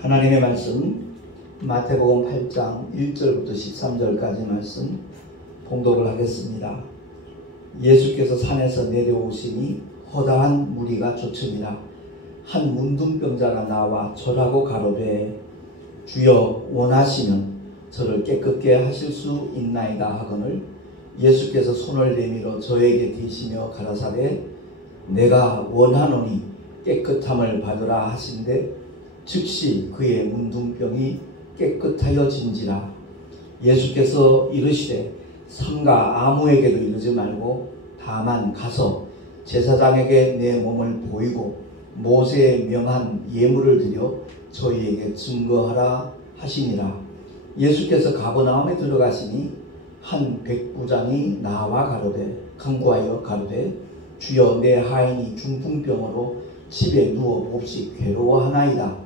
하나님의 말씀 마태복음 8장 1절부터 13절까지 말씀 봉독을 하겠습니다. 예수께서 산에서 내려오시니 허다한 무리가 쫓으니라. 한 문둥병자가 나와 절하고 가로되 주여 원하시면 저를 깨끗게 하실 수 있나이다 하거늘 예수께서 손을 내밀어 저에게 대시며 가라사대 내가 원하노니 깨끗함을 받으라 하신대 즉시 그의 문둥병이 깨끗하여진지라. 예수께서 이르시되 삼가 아무에게도 이르지 말고 다만 가서 제사장에게 내 몸을 보이고 모세의 명한 예물을 드려 저희에게 증거하라 하시니라. 예수께서 가버나움에 들어가시니 한 백부장이 나와 간구하여 가로되 주여 내 하인이 중풍병으로 집에 누워 몹시 괴로워하나이다.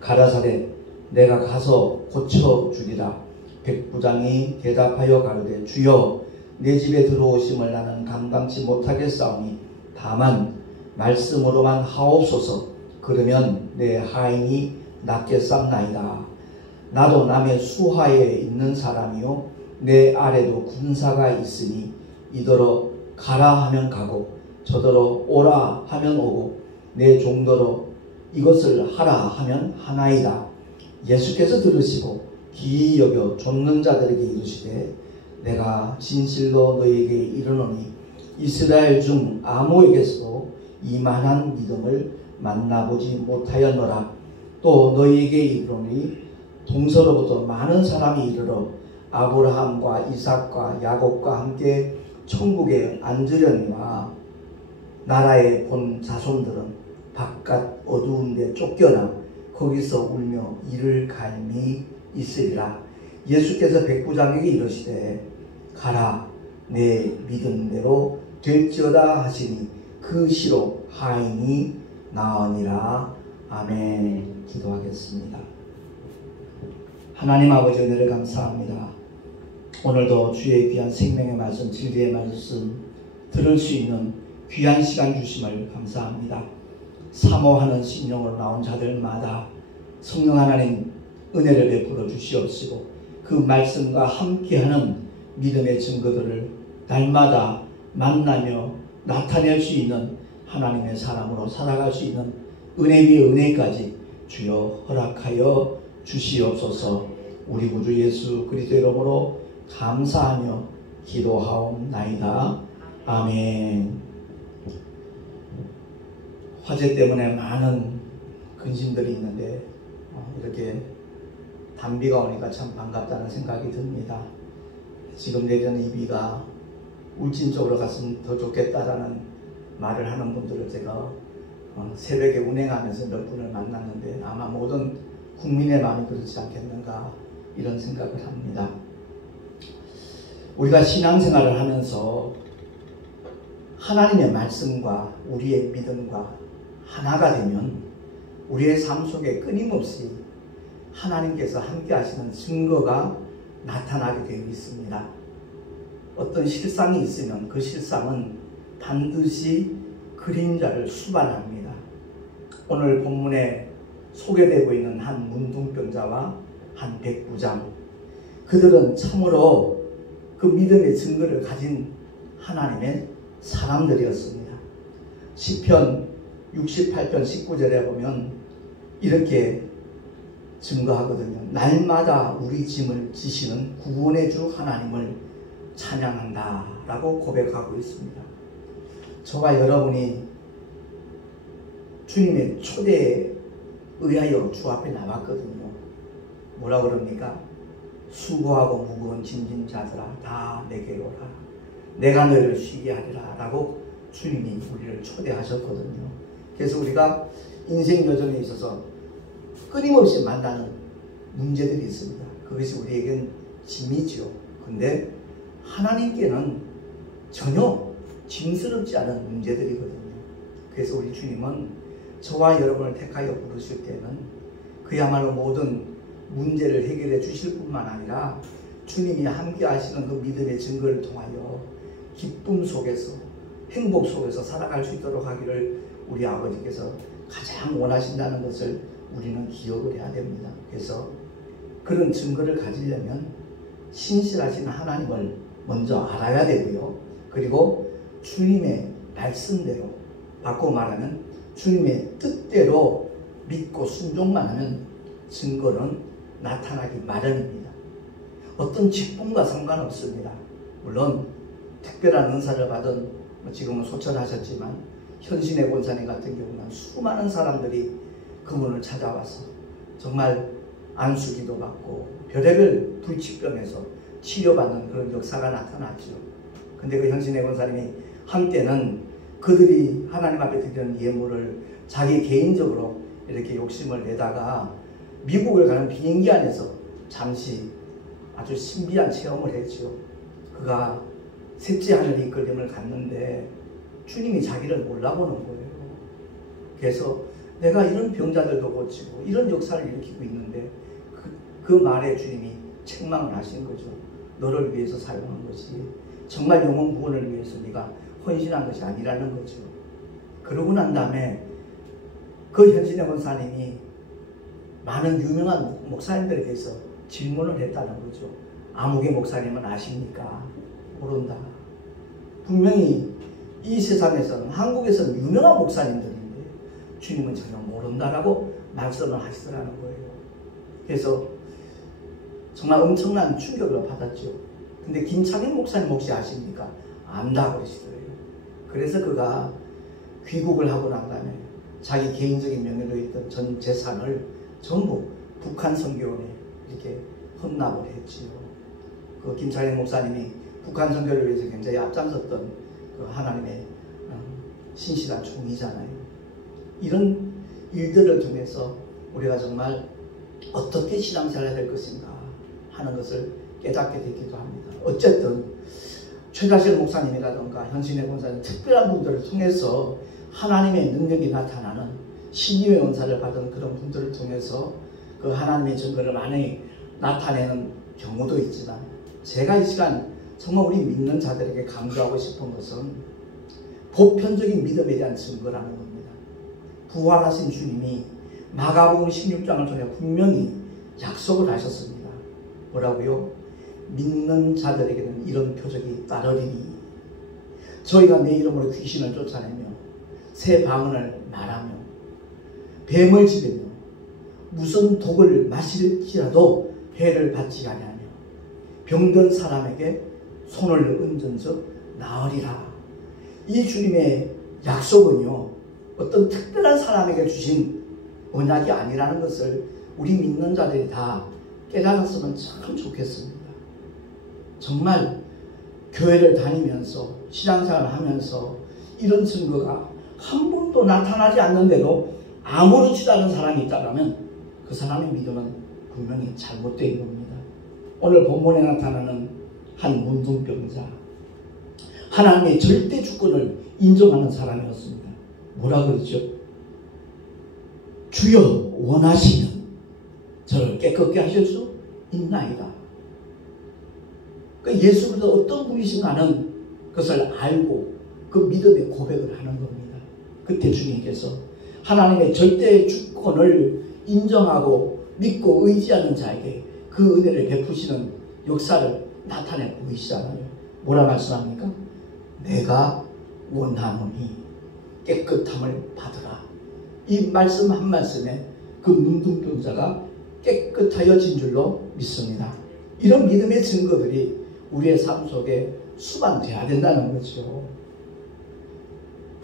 가라사대 내가 가서 고쳐주리라. 백부장이 대답하여 가로되 주여 내 집에 들어오심을 나는 감당치 못하겠사오니 다만 말씀으로만 하옵소서. 그러면 내 하인이 낫겠사옵나이다. 나도 남의 수하에 있는 사람이요 내 아래도 군사가 있으니 이더러 가라 하면 가고 저더러 오라 하면 오고 내 종더러 이것을 하라 하면 하나이다. 예수께서 들으시고 기이 여겨 좇는 자들에게 이르시되 내가 진실로 너희에게 이르노니 이스라엘 중 아무에게서도 이만한 믿음을 만나보지 못하였노라. 또 너희에게 이르노니 동서로부터 많은 사람이 이르러 아브라함과 이삭과 야곱과 함께 천국에 앉으려니와 나라에 본 자손들은 바깥 어두운 데 쫓겨나 거기서 울며 이를 갈미 있으리라. 예수께서 백부장에게 이르시되 가라 내 믿음대로 될지어다 하시니 그 시로 하인이 나으니라. 아멘. 기도하겠습니다. 하나님 아버지 은혜를 감사합니다. 오늘도 주의 귀한 생명의 말씀 진리의 말씀 들을 수 있는 귀한 시간 주심을 감사합니다. 사모하는 심령으로 나온 자들마다 성령 하나님 은혜를 베풀어 주시옵시고 그 말씀과 함께하는 믿음의 증거들을 날마다 만나며 나타낼 수 있는 하나님의 사람으로 살아갈 수 있는 은혜 위에 은혜까지 주여 허락하여 주시옵소서. 우리 구주 예수 그리스도의 이름으로 감사하며 기도하옵나이다. 아멘. 화재 때문에 많은 근심들이 있는데 이렇게 단비가 오니까 참 반갑다는 생각이 듭니다. 지금 내리는 이 비가 울진 쪽으로 갔으면 더 좋겠다라는 말을 하는 분들을 제가 새벽에 운행하면서 몇 분을 만났는데 아마 모든 국민의 마음이 그렇지 않겠는가 이런 생각을 합니다. 우리가 신앙생활을 하면서 하나님의 말씀과 우리의 믿음과 하나가 되면 우리의 삶 속에 끊임없이 하나님께서 함께 하시는 증거가 나타나게 되어 있습니다. 어떤 실상이 있으면 그 실상은 반드시 그림자를 수반합니다. 오늘 본문에 소개되고 있는 한 문둥병자와 한 백부장, 그들은 참으로 그 믿음의 증거를 가진 하나님의 사람들이었습니다. 시편 68편 19절에 보면 이렇게 증거하거든요. 날마다 우리 짐을 지시는 구원의 주 하나님을 찬양한다 라고 고백하고 있습니다. 저와 여러분이 주님의 초대에 의하여 주 앞에 나왔거든요. 뭐라 그럽니까? 수고하고 무거운 짐진 자들아 다 내게로 오라. 내가 너희를 쉬게 하리라 라고 주님이 우리를 초대하셨거든요. 그래서 우리가 인생 여정에 있어서 끊임없이 만나는 문제들이 있습니다. 그것이 우리에겐 짐이죠. 근데 하나님께는 전혀 짐스럽지 않은 문제들이거든요. 그래서 우리 주님은 저와 여러분을 택하여 부르실 때는 그야말로 모든 문제를 해결해 주실 뿐만 아니라 주님이 함께 하시는 그 믿음의 증거를 통하여 기쁨 속에서 행복 속에서 살아갈 수 있도록 하기를 우리 아버지께서 가장 원하신다는 것을 우리는 기억을 해야 됩니다. 그래서 그런 증거를 가지려면 신실하신 하나님을 먼저 알아야 되고요. 그리고 주님의 말씀대로, 바꿔 말하면 주님의 뜻대로 믿고 순종만 하면 증거는 나타나기 마련입니다. 어떤 직분과 상관없습니다. 물론 특별한 은사를 받은, 지금은 소천하셨지만 현신의 권사님 같은 경우는 수많은 사람들이 그분을 찾아와서 정말 안수기도 받고 별의별 불치병에서 치료받는 그런 역사가 나타났죠. 근데 그 현신의 권사님이 한때는 그들이 하나님 앞에 드리는 예물을 자기 개인적으로 이렇게 욕심을 내다가 미국을 가는 비행기 안에서 잠시 아주 신비한 체험을 했죠. 그가 셋째 하늘 이끌림을 갔는데 주님이 자기를 몰라보는 거예요. 그래서 내가 이런 병자들도 고치고 이런 역사를 일으키고 있는데 그 말에 주님이 책망을 하신 거죠. 너를 위해서 사용한 것이 정말 영혼 구원을 위해서 네가 헌신한 것이 아니라는 거죠. 그러고 난 다음에 그 현신의 권사님이 많은 유명한 목사님들에 대해서 질문을 했다는 거죠. 아무개 목사님은 아십니까? 모른다. 분명히 이 세상에서는, 한국에서는 유명한 목사님들인데 주님은 전혀 모른다라고 말씀을 하시더라는 거예요. 그래서 정말 엄청난 충격을 받았죠. 근데 김창현 목사님 혹시 아십니까? 안다 그러시더래요. 그래서 그가 귀국을 하고 난 다음에 자기 개인적인 명예로 있던 전 재산을 전부 북한 선교원에 이렇게 헌납을 했지요. 그 김창현 목사님이 북한 선교를 위해서 굉장히 앞장섰던 그 하나님의 신실한 종이잖아요. 이런 일들을 통해서 우리가 정말 어떻게 신앙생활을 해야 될 것인가 하는 것을 깨닫게 되기도 합니다. 어쨌든 최다실 목사님이라든가 현신의 권사님 특별한 분들을 통해서 하나님의 능력이 나타나는 신임의 은사를 받은 그런 분들을 통해서 그 하나님의 증거를 많이 나타내는 경우도 있지만, 제가 이 시간 정말 우리 믿는 자들에게 강조하고 싶은 것은 보편적인 믿음에 대한 증거라는 겁니다. 부활하신 주님이 마가복음 16장을 통해 분명히 약속을 하셨습니다. 뭐라고요? 믿는 자들에게는 이런 표적이 따르리니 저희가 내 이름으로 귀신을 쫓아내며 새 방언을 말하며 뱀을 지르며 무슨 독을 마실지라도 해를 받지 아니하며 병든 사람에게 손을 얹은즉 나으리라. 이 주님의 약속은요, 어떤 특별한 사람에게 주신 언약이 아니라는 것을 우리 믿는 자들이 다 깨달았으면 참 좋겠습니다. 정말 교회를 다니면서 신앙생활을 하면서 이런 증거가 한 번도 나타나지 않는데도 아무렇지도 않은 사람이 있다면 그 사람의 믿음은 분명히 잘못된 겁니다. 오늘 본문에 나타나는 한 문둥병자, 하나님의 절대 주권을 인정하는 사람이었습니다. 뭐라 그러죠? 주여 원하시면 저를 깨끗게 하실 수 있나이다. 그러니까 예수 그리스도 어떤 분이신가는 것을 알고 그 믿음의 고백을 하는 겁니다. 그때 주님께서 하나님의 절대 주권을 인정하고 믿고 의지하는 자에게 그 은혜를 베푸시는 역사를 나타내 보이시잖아요. 뭐라 말씀합니까? 내가 원하노니 깨끗함을 받으라. 이 말씀 한 말씀에 그 문둥병자가 깨끗하여진 줄로 믿습니다. 이런 믿음의 증거들이 우리의 삶 속에 수반되어야 된다는 거죠.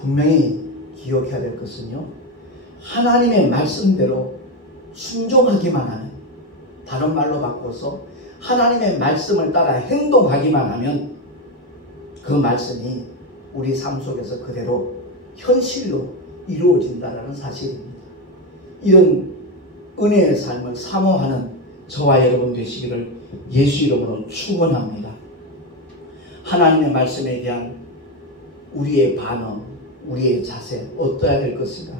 분명히 기억해야 될 것은요, 하나님의 말씀대로 순종하기만 하는, 다른 말로 바꿔서 하나님의 말씀을 따라 행동하기만 하면 그 말씀이 우리 삶 속에서 그대로 현실로 이루어진다는 사실입니다. 이런 은혜의 삶을 사모하는 저와 여러분 되시기를 예수 이름으로 축원합니다. 하나님의 말씀에 대한 우리의 반응, 우리의 자세 어떠해야 될 것인가?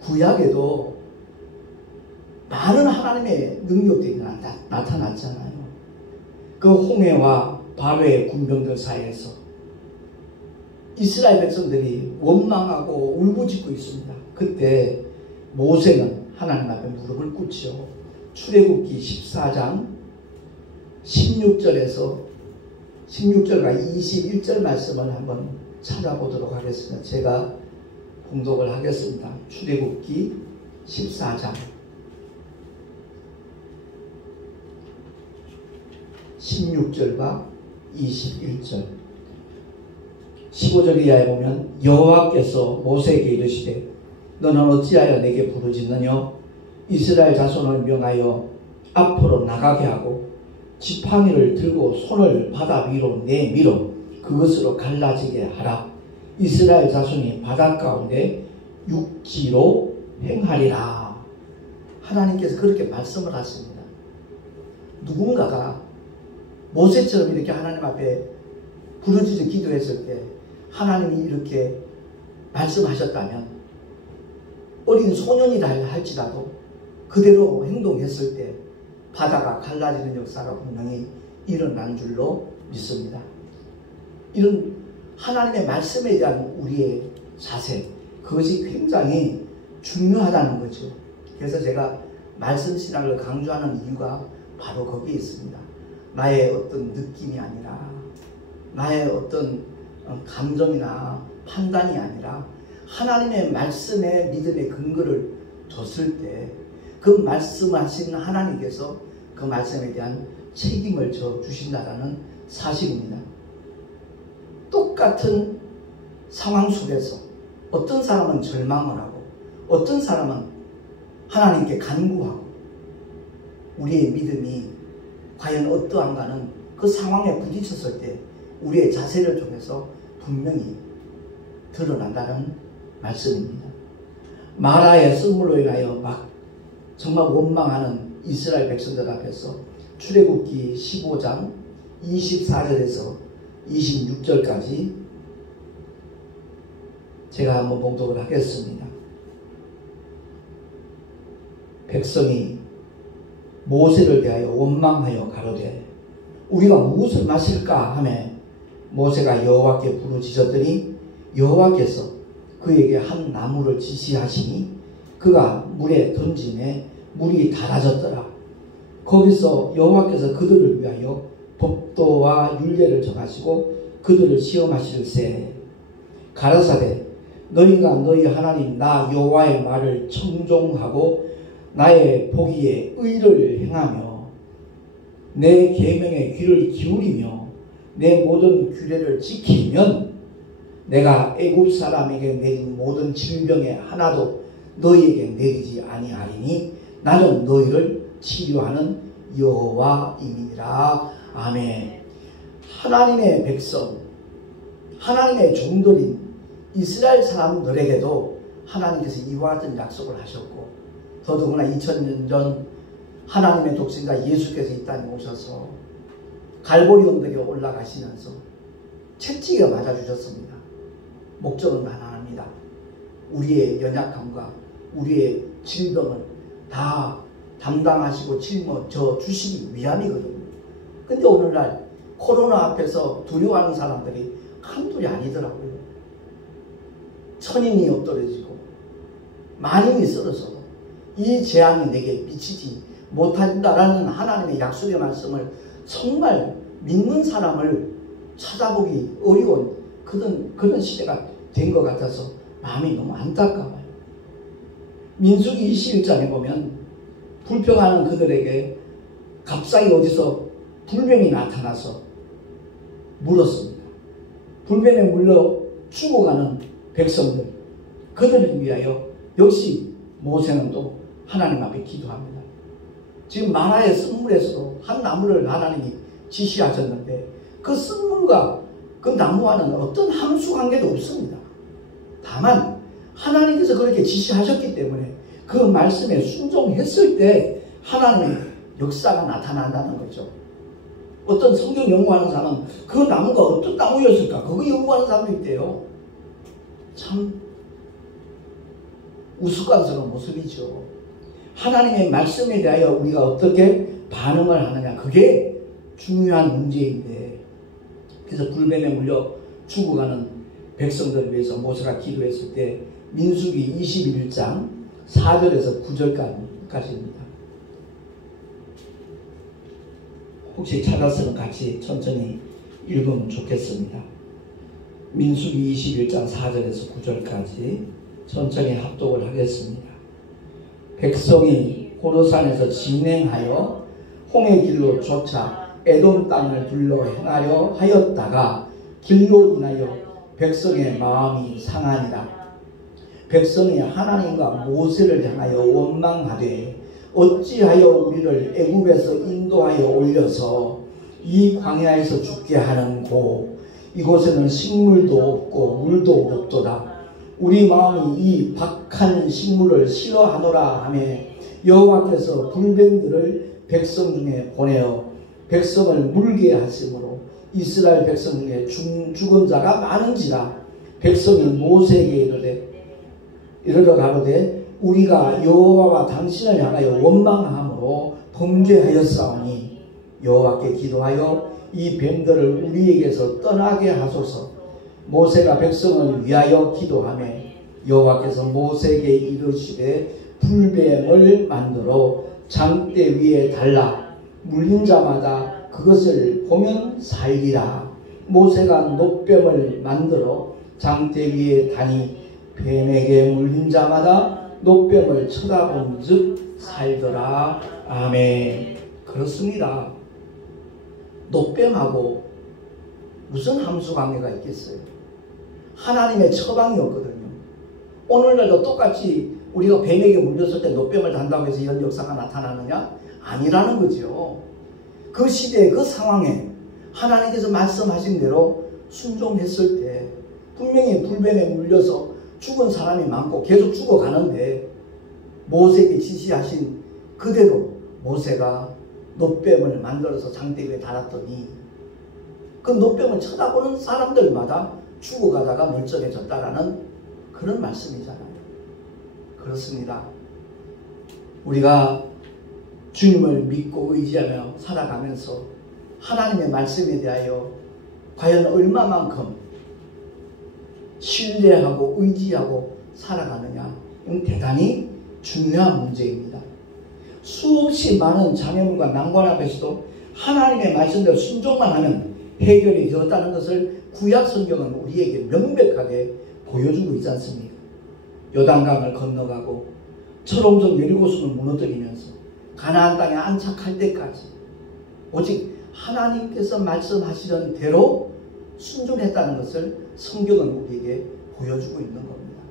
구약에도 많은 하나님의 능력들이 나타났잖아요. 그 홍해와 바로의 군병들 사이에서 이스라엘 백성들이 원망하고 울부짖고 있습니다. 그때 모세는 하나님 앞에 무릎을 꿇죠. 출애굽기 14장 16절과 21절 말씀을 한번 찾아보도록 하겠습니다. 제가 봉독을 하겠습니다. 출애굽기 14장 16절과 21절 15절 이하에 보면 여호와께서 모세에게 이르시되 너는 어찌하여 내게 부르짖느냐 이스라엘 자손을 명하여 앞으로 나가게 하고 지팡이를 들고 손을 바다 위로 내밀어 그것으로 갈라지게 하라. 이스라엘 자손이 바다 가운데 육지로 행하리라. 하나님께서 그렇게 말씀을 하십니다. 누군가가 모세처럼 이렇게 하나님 앞에 부르짖어 기도했을 때 하나님이 이렇게 말씀하셨다면 어린 소년이라 할지라도 그대로 행동했을 때 바다가 갈라지는 역사가 분명히 일어난 줄로 믿습니다. 이런 하나님의 말씀에 대한 우리의 자세, 그것이 굉장히 중요하다는 거죠. 그래서 제가 말씀 신학을 강조하는 이유가 바로 거기에 있습니다. 나의 어떤 느낌이 아니라 나의 어떤 감정이나 판단이 아니라 하나님의 말씀에 믿음의 근거를 뒀을 때 그 말씀하시는 하나님께서 그 말씀에 대한 책임을 져 주신다라는 사실입니다. 똑같은 상황 속에서 어떤 사람은 절망을 하고 어떤 사람은 하나님께 간구하고 우리의 믿음이 과연 어떠한가는 그 상황에 부딪혔을 때 우리의 자세를 통해서 분명히 드러난다는 말씀입니다. 마라의 썰물로 인하여 막 정말 원망하는 이스라엘 백성들 앞에서 출애굽기 15장 24절에서 26절까지 제가 한번 봉독을 하겠습니다. 백성이 모세를 대하여 원망하여 가로되 우리가 무엇을 마실까 하매 모세가 여호와께 부르짖었더니 여호와께서 그에게 한 나무를 지시하시니 그가 물에 던짐에 물이 닳아졌더라. 거기서 여호와께서 그들을 위하여 법도와 율례를 정하시고 그들을 시험하실세. 가라사대 너희가 너희 하나님 나 여호와의 말을 청종하고 나의 보기에 의를 행하며 내 계명에 귀를 기울이며 내 모든 규례를 지키면 내가 애굽 사람에게 내린 모든 질병의 하나도 너희에게 내리지 아니하리니 나는 너희를 치료하는 여호와임이니라. 아멘. 하나님의 백성, 하나님의 종들인 이스라엘 사람들에게도 하나님께서 이와 같은 약속을 하셨고 더더구나 2000년 전 하나님의 독생자 예수께서 이 땅에 오셔서 갈보리 언덕에 올라가시면서 채찍에 맞아주셨습니다. 목적은 하나입니다. 우리의 연약함과 우리의 질병을 다 담당하시고 짊어져 주시기 위함이거든요. 근데 오늘날 코로나 앞에서 두려워하는 사람들이 한둘이 아니더라고요. 천인이 엎드러지고 만인이 쓰러져도 이 재앙이 내게 미치지 못한다라는 하나님의 약속의 말씀을 정말 믿는 사람을 찾아보기 어려운 그런 시대가 된 것 같아서 마음이 너무 안타까워요. 민수기 21장에 보면 불평하는 그들에게 갑자기 어디서 불뱀이 나타나서 물었습니다. 불뱀에 물려 죽어가는 백성들, 그들을 위하여 역시 모세는 또 하나님 앞에 기도합니다. 지금 마라의 썰물에서도 한 나무를 하나님이 지시하셨는데 그 썰물과 그 나무와는 어떤 함수 관계도 없습니다. 다만 하나님께서 그렇게 지시하셨기 때문에 그 말씀에 순종했을 때 하나님의 역사가 나타난다는 거죠. 어떤 성경 연구하는 사람은 그 나무가 어떤 나무였을까? 그거 연구하는 사람도 있대요. 참 우스꽝스러운 모습이죠. 하나님의 말씀에 대하여 우리가 어떻게 반응을 하느냐, 그게 중요한 문제인데, 그래서 불뱀에 물려 죽어가는 백성들을 위해서 모세가 기도했을 때 민수기 21장 4절에서 9절까지입니다. 혹시 찾았으면 같이 천천히 읽으면 좋겠습니다. 민수기 21장 4절에서 9절까지 천천히 합독을 하겠습니다. 백성이 호르산에서 진행하여 홍해 길로 쫓아 에돔 땅을 둘러 행하려 하였다가 길로 인하여 백성의 마음이 상하니라. 백성이 하나님과 모세를 향하여 원망하되 어찌하여 우리를 애굽에서 인도하여 올려서 이 광야에서 죽게 하는고 이곳에는 식물도 없고 물도 없도다. 우리 마음이 이 박한 식물을 싫어하노라 하며 여호와께서 불뱀들을 백성 중에 보내어 백성을 물게 하심으로 이스라엘 백성 중에 죽은 자가 많은지라. 백성이 모세에게 이르러 가로되 우리가 여호와와 당신을 향하여 원망함으로 범죄하였사오니 여호와께 기도하여 이 뱀들을 우리에게서 떠나게 하소서. 모세가 백성을 위하여 기도하며 여호와께서 모세에게 이르시되 불뱀을 만들어 장대 위에 달라 물린 자마다 그것을 보면 살리라. 모세가 놋뱀을 만들어 장대 위에 다니 뱀에게 물린 자마다 놋뱀을 쳐다본 즉 살더라. 아멘. 그렇습니다. 놋뱀하고 무슨 함수관계가 있겠어요? 하나님의 처방이었거든요. 오늘날도 똑같이 우리가 뱀에게 물렸을 때 놋뱀을 단다고 해서 이런 역사가 나타나느냐? 아니라는 거죠. 그 시대에 그 상황에 하나님께서 말씀하신 대로 순종했을 때 분명히 불뱀에 물려서 죽은 사람이 많고 계속 죽어가는데 모세에게 지시하신 그대로 모세가 놋뱀을 만들어서 장대 위에 달았더니 그 놋뱀을 쳐다보는 사람들마다 죽어가다가 멀쩡해졌다라는 그런 말씀이잖아요. 그렇습니다. 우리가 주님을 믿고 의지하며 살아가면서 하나님의 말씀에 대하여 과연 얼마만큼 신뢰하고 의지하고 살아가느냐, 이건 대단히 중요한 문제입니다. 수없이 많은 장애물과 난관 앞에서도 하나님의 말씀대로 순종만 하면 해결이 되었다는 것을 구약 성경은 우리에게 명백하게 보여주고 있지 않습니까? 요단강을 건너가고 철옹성 여리고성을 무너뜨리면서 가나안 땅에 안착할 때까지 오직 하나님께서 말씀하시던 대로 순종했다는 것을 성경은 우리에게 보여주고 있는 겁니다.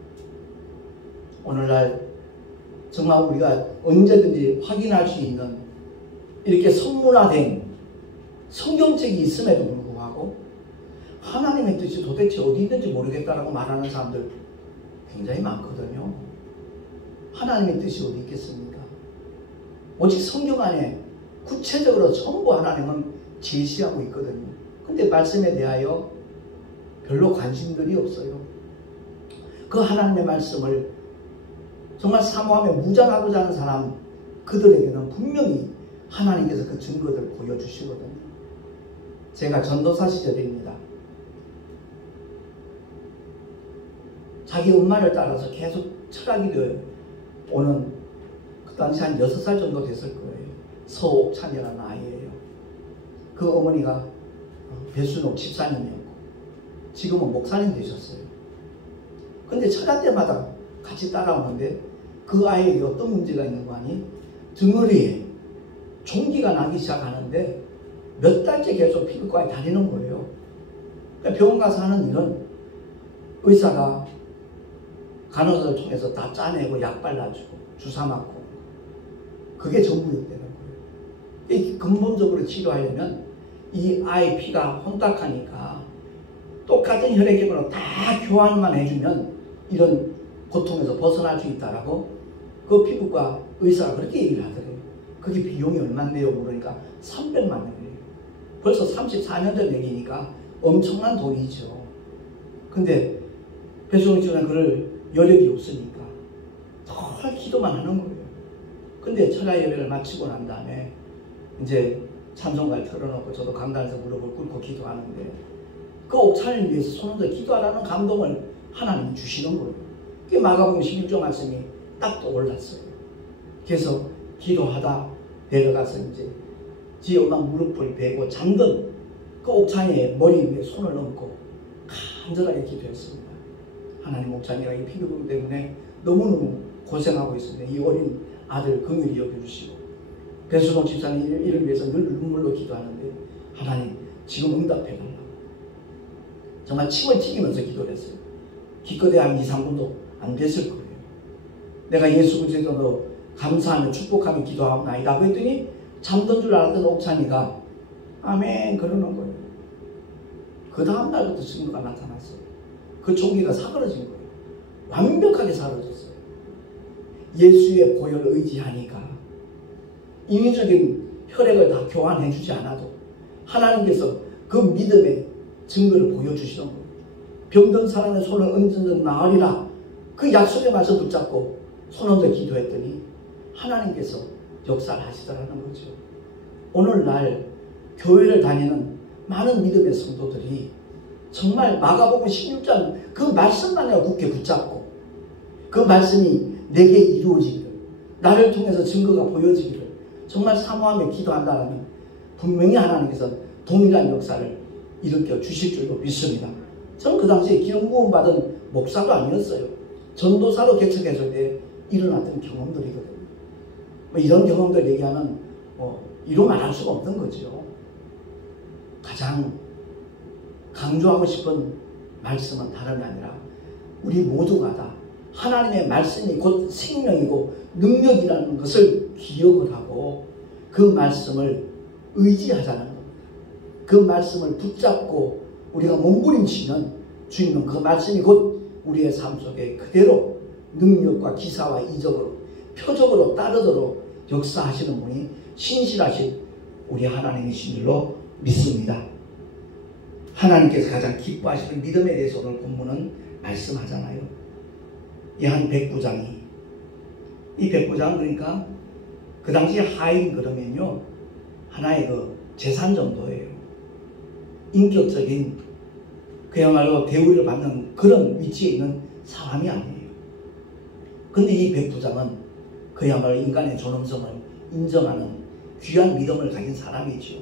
오늘날 정말 우리가 언제든지 확인할 수 있는 이렇게 선문화된 성경책이 있음에도 불구하고 하나님의 뜻이 도대체 어디 있는지 모르겠다라고 말하는 사람들 굉장히 많거든요. 하나님의 뜻이 어디 있겠습니까? 오직 성경 안에 구체적으로 전부 하나님은 제시하고 있거든요. 근데 말씀에 대하여 별로 관심들이 없어요. 그 하나님의 말씀을 정말 사모하며 무장하고자 하는 사람, 그들에게는 분명히 하나님께서 그 증거들을 보여주시거든요. 제가 전도사 시절입니다. 자기 엄마를 따라서 계속 철학기도에 오는 그 당시 한 6살 정도 됐을 거예요. 서옥찬이라는 아이예요. 그 어머니가 배순옥 집사님이었고 지금은 목사님 되셨어요. 근데 철학 때마다 같이 따라오는데 그 아이에게 어떤 문제가 있는 거 아니? 등허리에 종기가 나기 시작하는데 몇 달째 계속 피부과에 다니는 거예요. 그러니까 병원 가서 하는 일은 의사가 간호사를 통해서 다 짜내고 약 발라주고 주사 맞고 그게 전부였다는 거예요. 이 근본적으로 치료하려면 이 아이 피가 혼탁하니까 똑같은 혈액형으로 다 교환만 해주면 이런 고통에서 벗어날 수 있다라고 그 피부과 의사가 그렇게 얘기를 하더래요. 그게 비용이 얼마인데요? 물으니까 300만 원이에요. 벌써 34년 전 얘기니까 엄청난 돈이죠. 근데 배수홍 씨는 그럴 여력이 없으니까 더 기도만 하는 거예요. 근데 철야 예배를 마치고 난 다음에 이제 찬송가를 틀어놓고 저도 강단에서 무릎을 꿇고 기도하는데 그 옥찬을 위해서 손을 들어 기도하라는 감동을 하나님이 주시는 거예요. 그게 마가복음 16장 말씀이 딱 떠올랐어요. 그래서 기도하다 내려가서 이제 지 엄마 무릎을 베고 잠든 그 옥찬이의 머리 위에 손을 얹고 간절하게 기도했습니다. 하나님, 옥찬이가 이 피부병 때문에 너무너무 고생하고 있습니다. 이 어린 아들 긍휼히 여겨주시고, 배수동 집사님 이를 위해서 늘 눈물로 기도하는데 하나님 지금 응답해달라고 정말 침을 튀기면서 기도를 했어요. 기껏해야 한 2, 3분도 안 됐을 거예요. 내가 예수 그리스도로 감사하며 축복하며 기도하옵나이다 했더니 잠든 줄 알았던 옥찬이가 아멘 그러는 거예요. 그 다음 날부터 증거가 나타났어요. 그 종기가 사그러진 거예요. 완벽하게 사라졌어요. 예수의 보혈을 의지하니까 인위적인 혈액을 다 교환해 주지 않아도 하나님께서 그 믿음의 증거를 보여주시는 거예요. 병든 사람의 손을 얹은 나으리라 그 약속의 말씀 붙잡고 손 얹어 기도했더니 하나님께서 역사를 하시더라는 거죠. 오늘날 교회를 다니는 많은 믿음의 성도들이 정말 마가복음 16장 그 말씀만을 굳게 붙잡고 그 말씀이 내게 이루어지기를, 나를 통해서 증거가 보여지기를 정말 사모하며 기도한다면 분명히 하나님께서 동일한 역사를 일으켜 주실 줄로 믿습니다. 저는 그 당시에 기름 부음 받은 목사도 아니었어요. 전도사로 개척했을 때 일어났던 경험들이거든요. 이런 경험들 얘기하면 이루 말할 수가 없는 거죠. 가장 강조하고 싶은 말씀은 다름이 아니라 우리 모두가 다 하나님의 말씀이 곧 생명이고 능력이라는 것을 기억을 하고 그 말씀을 의지하자는 겁니다. 그 말씀을 붙잡고 우리가 몸부림치면 주님은 그 말씀이 곧 우리의 삶 속에 그대로 능력과 기사와 이적으로 표적으로 따르도록 역사하시는 분이 신실하신 우리 하나님이신 줄로 믿습니다. 하나님께서 가장 기뻐하시는 믿음에 대해서 오늘 본문은 말씀하잖아요. 이 한 백부장이, 이 백부장은 그러니까 그 당시 하인 그러면요 하나의 그 재산 정도예요. 인격적인 그야말로 대우를 받는 그런 위치에 있는 사람이 아니에요. 근데 이 백부장은 그야말로 인간의 존엄성을 인정하는 귀한 믿음을 가진 사람이죠.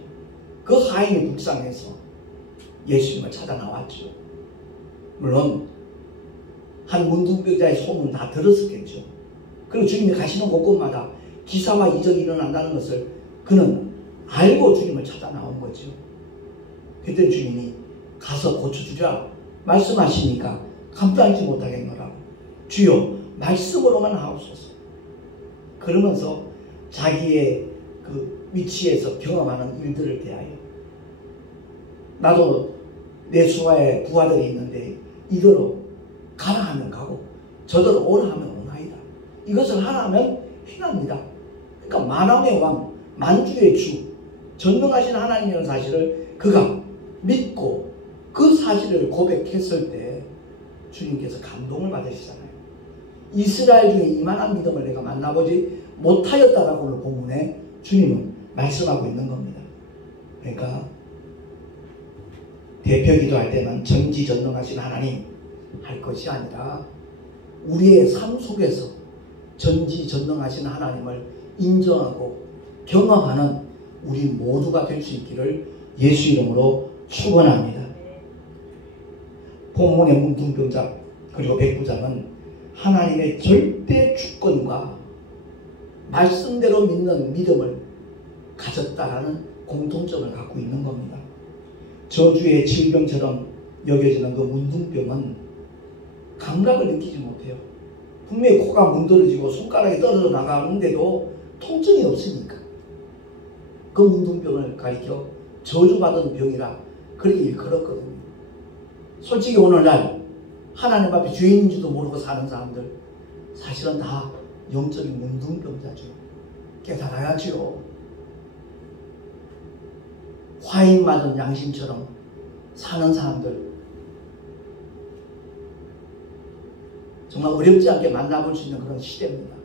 그 하인이 불쌍해서 예수님을 찾아 나왔죠. 물론 한 문둥병자의 소문 다 들었었겠죠. 그리고 주님이 가시는 곳곳마다 기사와 이적이 일어난다는 것을 그는 알고 주님을 찾아 나온 거죠. 그때 주님이 가서 고쳐주자 말씀하시니까 감당하지 못하겠노라고. 주여 말씀으로만 하옵소서. 그러면서 자기의 그 위치에서 경험하는 일들을 대하여 나도 내 수하에 부하들이 있는데 이대로 가라 하면 가고 저대로 오라 하면 오나이다. 이것을 하라 하면 행합니다. 그러니까 만왕의 왕, 만주의 주, 전능하신 하나님이라는 사실을 그가 믿고 그 사실을 고백했을 때 주님께서 감동을 받으시잖아요. 이스라엘 중에 이만한 믿음을 내가 만나보지 못하였다라고 오늘 본문에 주님은 말씀하고 있는 겁니다. 그러니까 대표 기도할 때는 전지전능하신 하나님 할 것이 아니라 우리의 삶 속에서 전지전능하신 하나님을 인정하고 경험하는 우리 모두가 될 수 있기를 예수 이름으로 축원합니다. 본문의 문둥병자 그리고 백부장은 하나님의 절대 주권과 말씀대로 믿는 믿음을 가졌다라는 공통점을 갖고 있는 겁니다. 저주의 질병처럼 여겨지는 그 문둥병은 감각을 느끼지 못해요. 분명히 코가 문드러지고 손가락이 떨어져 나가는데도 통증이 없으니까 그 문둥병을 가리켜 저주받은 병이라 그렇게 일컬었거든요. 솔직히 오늘날 하나님 앞에 죄인인지도 모르고 사는 사람들 사실은 다 영적인 문둥병자죠. 깨달아야죠. 화인 맞은 양심처럼 사는 사람들 정말 어렵지 않게 만나볼 수 있는 그런 시대입니다.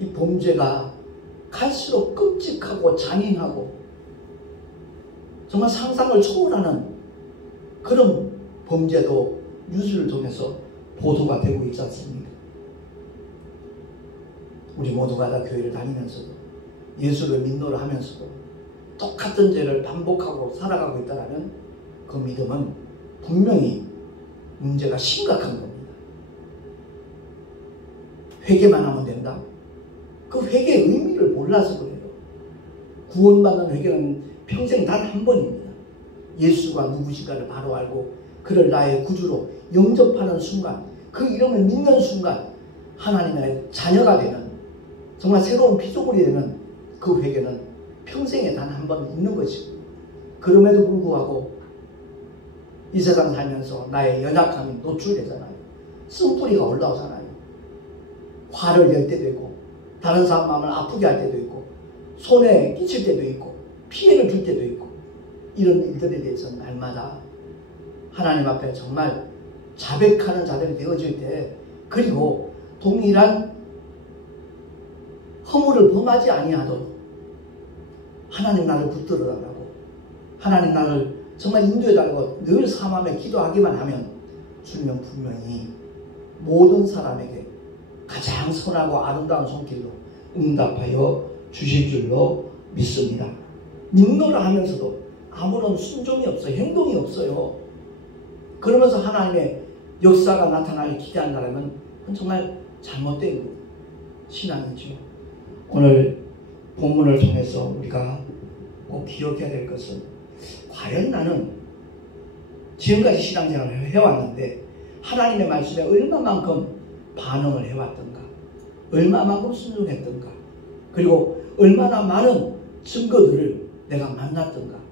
이 범죄가 갈수록 끔찍하고 잔인하고 정말 상상을 초월하는 그런 범죄도 뉴스를 통해서 보도가 되고 있지 않습니까? 우리 모두가 다 교회를 다니면서도 예수를 믿노라 하면서도 똑같은 죄를 반복하고 살아가고 있다면 그 믿음은 분명히 문제가 심각한 겁니다. 회개만 하면 된다? 그 회개의 의미를 몰라서 그래요. 구원받는 회개는 평생 단 한 번입니다. 예수가 누구신가를 바로 알고 그를 나의 구주로 영접하는 순간, 그 이름을 믿는 순간 하나님의 자녀가 되는, 정말 새로운 피조물이 되는 그 회개는 평생에 단 한 번 있는 것이고, 그럼에도 불구하고 이 세상 살면서 나의 연약함이 노출되잖아요. 쓴뿌리가 올라오잖아요. 화를 낼 때도 있고, 다른 사람 마음을 아프게 할 때도 있고, 손에 끼칠 때도 있고, 피해를 줄 때도 있고, 이런 일들에 대해서 날마다 하나님 앞에 정말 자백하는 자들이 되어질 때, 그리고 동일한 허물을 범하지 아니하도록 하나님 나를 붙들어달라고, 하나님 나를 정말 인도해달라고 늘 사마음에 기도하기만 하면 주님은 분명히 모든 사람에게 가장 선하고 아름다운 손길로 응답하여 주실 줄로 믿습니다. 믿노라 하면서도 아무런 순종이 없어요. 행동이 없어요. 그러면서 하나님의 역사가 나타나길 기대한다면 그건 정말 잘못된 신앙이죠. 오늘 본문을 통해서 우리가 꼭 기억해야 될 것은, 과연 나는 지금까지 신앙생활을 해왔는데 하나님의 말씀에 얼마만큼 반응을 해왔던가, 얼마만큼 순종했던가, 그리고 얼마나 많은 증거들을 내가 만났던가,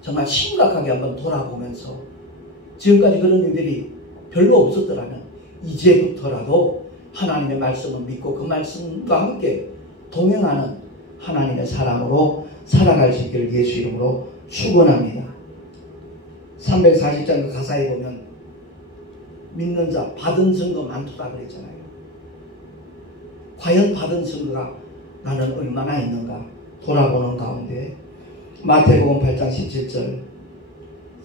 정말 심각하게 한번 돌아보면서 지금까지 그런 일들이 별로 없었더라면 이제부터라도 하나님의 말씀을 믿고 그 말씀과 함께 동행하는 하나님의 사람으로 살아갈 수 있기를 예수 이름으로 축원합니다. 340장 그 가사에 보면 믿는 자 받은 증거 많도다 그랬잖아요. 과연 받은 증거가 나는 얼마나 있는가 돌아보는 가운데, 마태복음 8장 17절,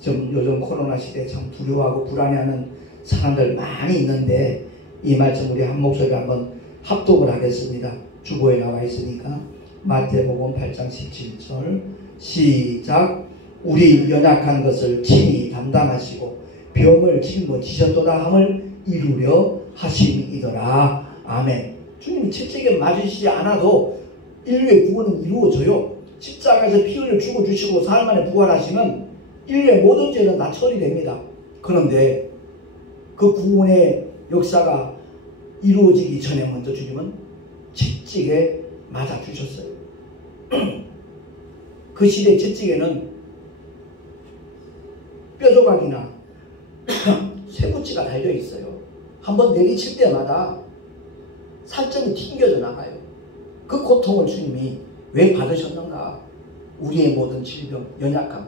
요즘 코로나 시대에 참 두려워하고 불안해하는 사람들 많이 있는데 이 말씀 우리 한 목소리 한번 합독을 하겠습니다. 주보에 나와 있으니까 마태복음 8장 17절 시작. 우리 연약한 것을 친히 담당하시고 병을 짊어지셨도다 함을 이루려 하심이더라. 아멘. 주님이 채찍에 맞으시지 않아도 인류의 구원은 이루어져요. 십자가에서 피 흘려 죽어주시고 사흘 만에 부활하시면 인류의 모든 죄는 다 처리됩니다. 그런데 그 구원의 역사가 이루어지기 전에 먼저 주님은 채찍에 맞아 주셨어요. 그 시대 채찍에는 뼈조각이나 쇠붙이가 달려 있어요. 한번 내리칠 때마다 살점이 튕겨져 나가요. 그 고통을 주님이 왜 받으셨는가? 우리의 모든 질병, 연약함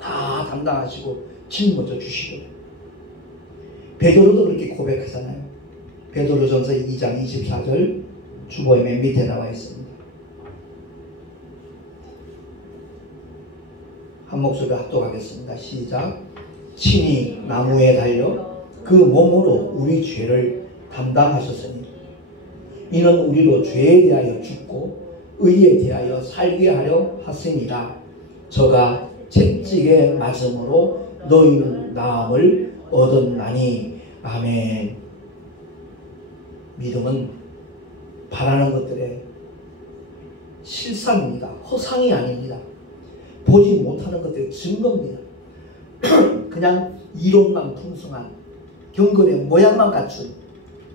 다 담당하시고 짊어져 주시거든요. 베드로도 그렇게 고백하잖아요. 베드로전서 2장 24절 주보의 맨 밑에 나와 있습니다. 한 목소리 합독하겠습니다. 시작. 친히 나무에 달려 그 몸으로 우리 죄를 담당하셨으니 이는 우리로 죄에 대하여 죽고 의에 대하여 살게 하려 하심이라. 저가 채찍에 맞음으로 너희는 나음을 얻었나니. 아멘. 믿음은 바라는 것들의 실상입니다. 허상이 아닙니다. 보지 못하는 것들의 증거입니다. 그냥 이론만 풍성한 경건의 모양만 갖춘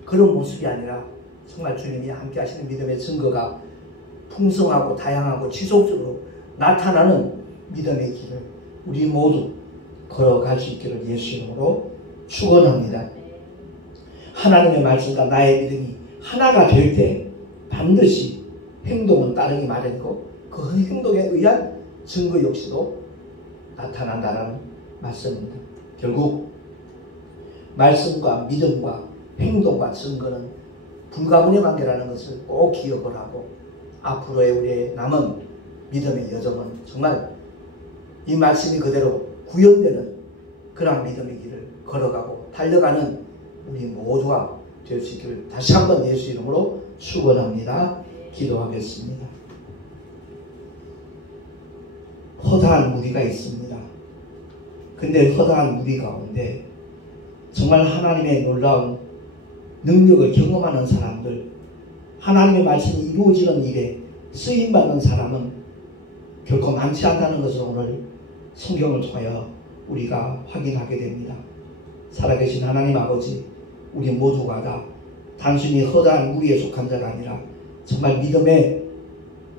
그런 모습이 아니라 정말 주님이 함께 하시는 믿음의 증거가 풍성하고 다양하고 지속적으로 나타나는 믿음의 길을 우리 모두 걸어갈 수 있기를 예수 이름으로 축원합니다. 하나님의 말씀과 나의 믿음이 하나가 될 때 반드시 행동은 따르기 마련이고 그 행동에 의한 증거 역시도 나타난다는 말씀입니다. 결국 말씀과 믿음과 행동과 증거는 불가분의 관계라는 것을 꼭 기억을 하고 앞으로의 우리의 남은 믿음의 여정은 정말 이 말씀이 그대로 구현되는 그런 믿음의 길을 걸어가고 달려가는 우리 모두가 될 수 있기를 다시 한번 예수 이름으로 축원합니다. 기도하겠습니다. 허다한 무리가 있습니다. 근데 허다한 무리 가운데 정말 하나님의 놀라운 능력을 경험하는 사람들, 하나님의 말씀이 이루어지는 일에 쓰임받는 사람은 결코 많지 않다는 것을 오늘 성경을 통하여 우리가 확인하게 됩니다. 살아계신 하나님 아버지, 우리 모두가 다 단순히 허다한 무리에 속한 자가 아니라 정말 믿음의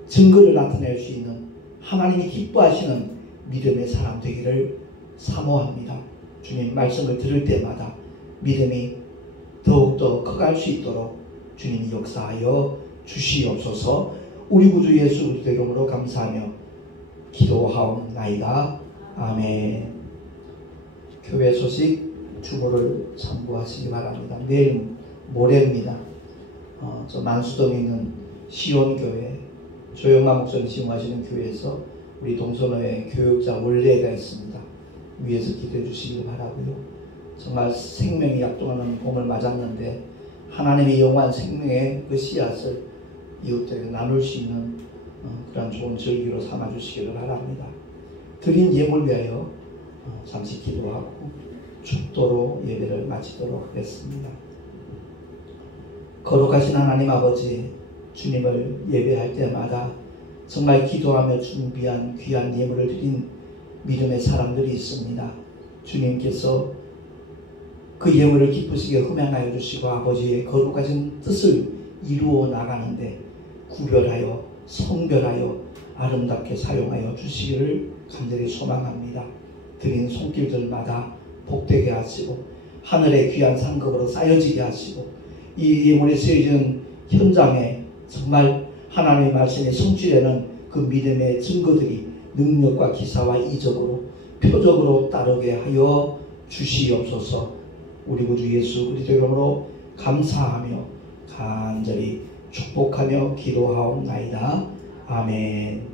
증거를 나타낼 수 있는 하나님이 기뻐하시는 믿음의 사람 되기를 사모합니다. 주님 말씀을 들을 때마다 믿음이 더욱더 커갈 수 있도록 주님이 역사하여 주시옵소서. 우리 구주 예수 그리스도의 이름으로 감사하며 기도하옵나이다. 아멘. 교회 소식 주보를 참고하시기 바랍니다. 내일 모레입니다. 저 만수동에 있는 시온교회 조영아 목사님 시험하시는 교회에서 우리 동서노의 교육자 원례가 있습니다. 위에서 기도해 주시길 바라고요. 정말 생명이 약동하는 봄을 맞았는데 하나님의 영원한 생명의 그 씨앗을 이웃들에게 나눌 수 있는 그런 좋은 절기로 삼아주시기를 바랍니다. 드린 예물 위하여 잠시 기도하고 축도로 예배를 마치도록 하겠습니다. 거룩하신 하나님 아버지, 주님을 예배할 때마다 정말 기도하며 준비한 귀한 예물을 드린 믿음의 사람들이 있습니다. 주님께서 그 예물을 기쁘시게 흠양하여 주시고 아버지의 거룩하신 뜻을 이루어 나가는데 구별하여 성별하여 아름답게 사용하여 주시기를 간절히 소망합니다. 드린 손길들마다 복되게 하시고 하늘의 귀한 상급으로 쌓여지게 하시고 이 예물이 쓰여진 현장에 정말 하나님의 말씀에 성취되는 그 믿음의 증거들이 능력과 기사와 이적으로 표적으로 따르게 하여 주시옵소서. 우리 구주 예수 그리스도 이름으로 감사하며 간절히 축복하며 기도하옵나이다. 아멘.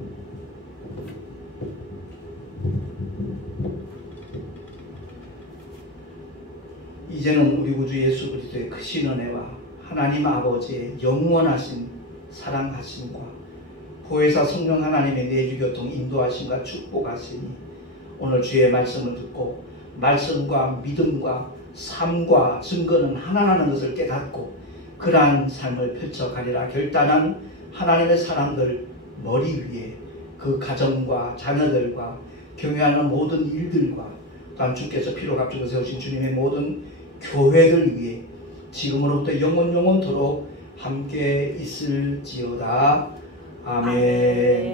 이제는 우리 구주 예수 그리스도의 크신 은혜와 하나님 아버지의 영원하신 사랑하심과 보혜사 성령 하나님의 내주교통 인도하심과 축복하시니 오늘 주의 말씀을 듣고 말씀과 믿음과 삶과 증거는 하나라는 것을 깨닫고 그러한 삶을 펼쳐가리라 결단한 하나님의 사람들 머리 위에 그 가정과 자녀들과 경영하는 모든 일들과 또한 주께서 피로 값주고 세우신 주님의 모든 교회들 위해 지금으로부터 영원토록 함께 있을지어다. 아멘.